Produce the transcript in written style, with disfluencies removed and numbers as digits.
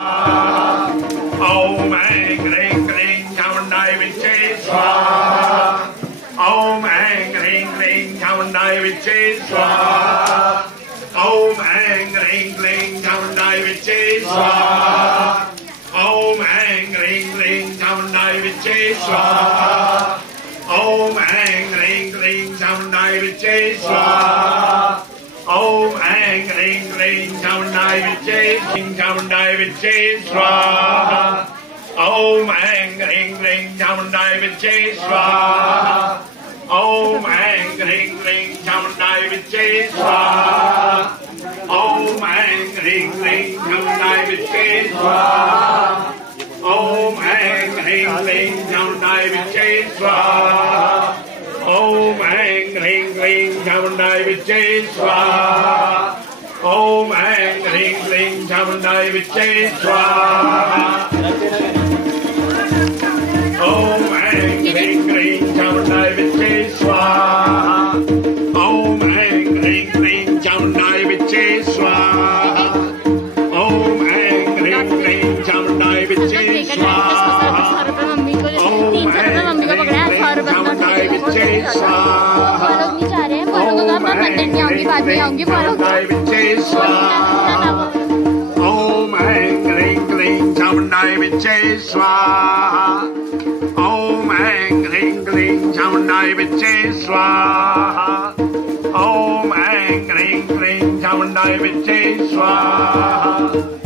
Om Ang Ring Ring Chamundai Viche Swaha. Om Ang Ring Ring Chamundai Viche Swaha. Om Ang Ring Ring Chamundai Viche Swaha. Om Ang Ring Ring Chamundai Viche Swaha. Om Ang Ring Ring Chamundai Viche Swaha. Om Ang Ring Ring Chamundai Viche Chamundai Viche Swaha. Om Ang Ring Ring Chamundai Viche Swaha. Om Ang Ring Ring Chamundai Viche Swaha. Om Ang Ring Ring Chamundai Viche Swaha. Om Ang Ring Ring Chamundai Viche Swaha. Om Ang Ring Ring Chamundai Viche Swaha. Om Ang Ring Ring Chamundai Viche Swaha. Om Ang Ring Ring Chamundai Viche Swaha. Om Ang Ring Ring Chamundai Viche Swaha. Om Ang Ring Ring Chamundai Viche Swaha. Om Ang Ring Ring Chamundai Viche Swaha. लोग नहीं जा रहे हैं, वो लोग अब मैं मंदिर में आऊंगी, बाद में आऊंगी, वो लोग Om Ang Ring Ring Chamundai Viche Swaha. Om Ang Ring Ring Chamundai Viche Swaha. Om Ang Ring Ring Chamundai Viche Swaha.